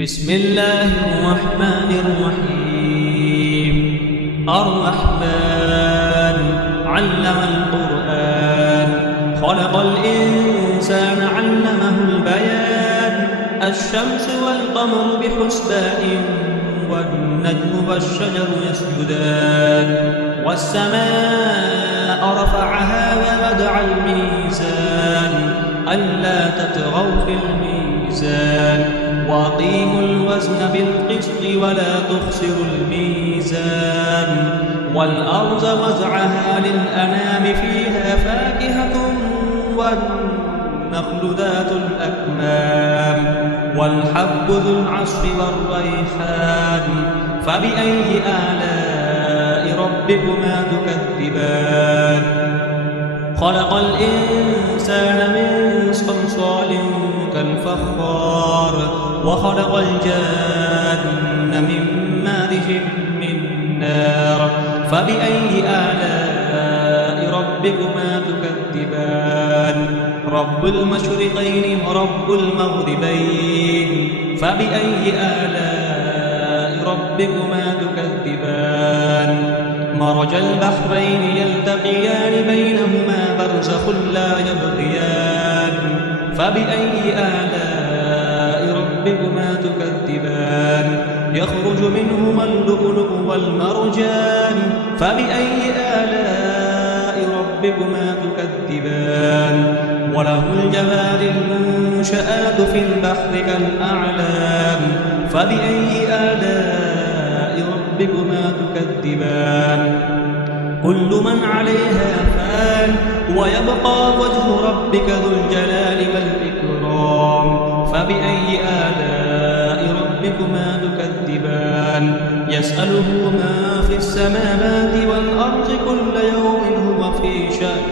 بسم الله الرحمن الرحيم. الرحمن علم القرآن خلق الإنسان علمه البيان. الشمس والقمر بحسبان والنجم والشجر يسجدان. والسماء رفعها ووضع الميزان ألا تطغوا في الميزان وأقيموا الوزن بالقسط ولا تخسروا الميزان. والأرض وزعها للأنام فيها فاكهة والنخل ذات الأكمام والحب ذو العصف والريحان. فبأي آلاء ربكما تكذبان؟ خلق الإنسان من صلصال كالفخار وخلق الجان من مارج من نار. فبأي آلاء ربكما تكذبان؟ رب المشرقين ورب المغربين. فبأي آلاء ربكما تكذبان؟ مرج البحرين يلتقيان بينهما برزخ لا يبغيان. فبأي آلاء ربكما تكذبان؟ يخرج منهما اللؤلؤ والمرجان. فبأي آلاء ربكما تكذبان؟ وله الجوار المنشآت في البحر كالأعلام. فبأي آلاء ربكما تكذبان؟ كل من عليها فان ويبقى وجه ربك ذو الجلال والإكرام. فبأي آلاء ربكما تكذبان؟ يسأله ما في السماوات والأرض كل يوم هو في شأن.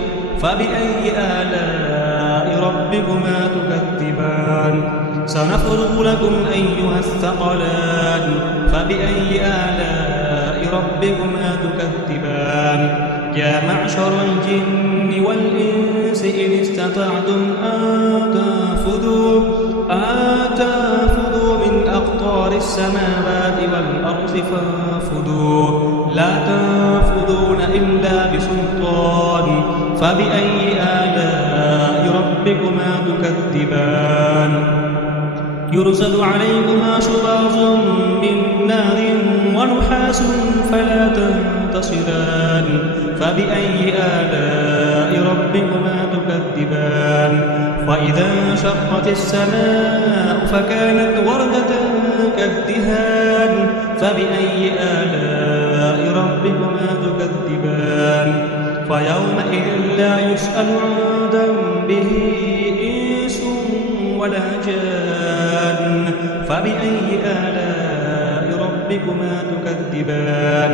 فبأي آلاء ربكما تكذبان؟ سنفرغ لكم أيها الثقلان. فبأي آلاء ربكما تكذبان؟ يا معشر الجن والإنس إن استطعتم أن تنفذوا من أقطار السماوات والأرض فانفذوا لا تنفذون إلا بسلطان. فبأي آلاء ربكما تكذبان؟ يرسل عليكما شواظ من نار ونحاس فلا تنتصران. فبأي آلاء ربكما تكذبان؟ وإذا انشقت السماء فكانت وردة كالدهان. فبأي آلاء ربكما تكذبان؟ فيومئذ لا يسأل عن ذنبه إنس ولا جان. فبأي آلاء ربكما تكذبان؟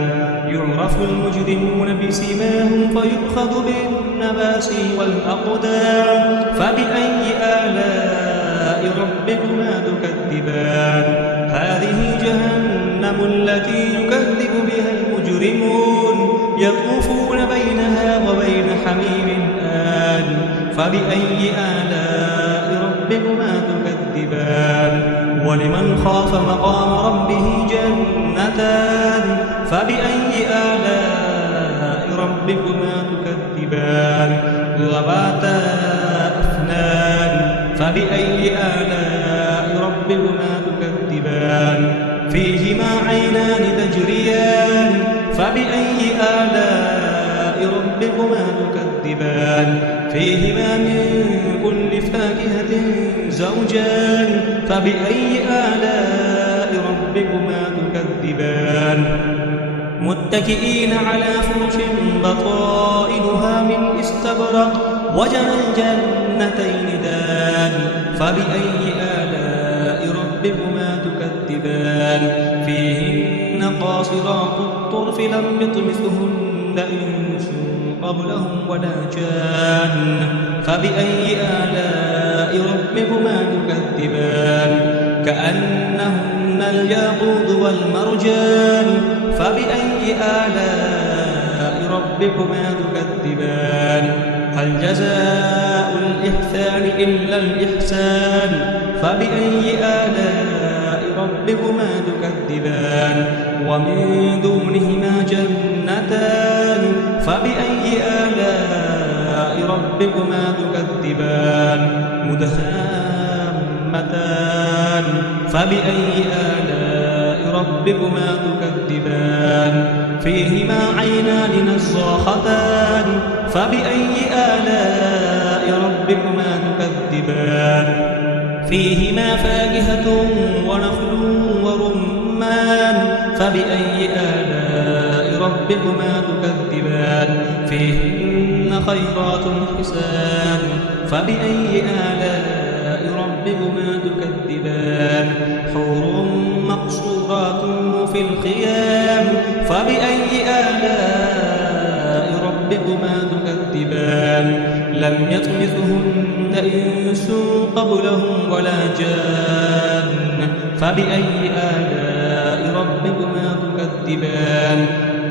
يعرف المجرمون بسيماهم فيؤخذ بالنباسي والأقدام. فبأي آلاء ربكما تكذبان؟ هذه جهنم التي يكذب بها المجرمون يطوفون بينها وبين حميم آن. فبأي آلاء ربكما تكذبان؟ ولمن خاف مقام ربه جنتان. فبأي آلاء ربكما تكذبان؟ ذواتا أفنان. فبأي آلاء ربكما تكذبان؟ فيهما عينان تجريان. فبأي آلاء ربكما تكذبان؟ فيهما من كل فاكهة زوجان. فبأي آلاء ربكما تكذبان؟ متكئين على فرش بطائنها من استبرق وجنى الجنتين دان. فبأي آلاء ربكما تكذبان؟ فيهن قاصرات الطرف لم يطمثهن إنس قبلهم ولا جان. فبأي آلاء ربكما تكذبان؟ كأنهن الياقوت والمرجان. فبأي آلاء ربكما تكذبان؟ هل جزاء الإحسان إلا الإحسان؟ فبأي آلاء ربكما تكذبان ومن دونهما جنتان فبأي آلاء ربكما تكذبان مدهامتان فبأي آلاء ربكما تكذبان فيهما عينان نضاختان فبأي آلاء ربكما تكذبان فيهما فاكهة ونخل ورمان فبأي آلاء ربكما تكذبان فيهن خيرات حسان فبأي آلاء ربكما تكذبان حور مقصورات في الخيام فبأي آلاء ربكما تكذبان لم يطمثهن إنس قبلهم ولا جان فبأي آلاء ربكما تكذبان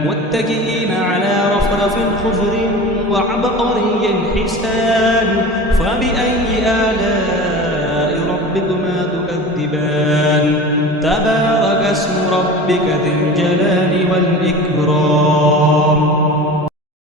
متكئين على رفرف خضر وعبقري حسان فبأي آلاء ربكما تكذبان تبارك اسم ربك ذي الجلال والإكرام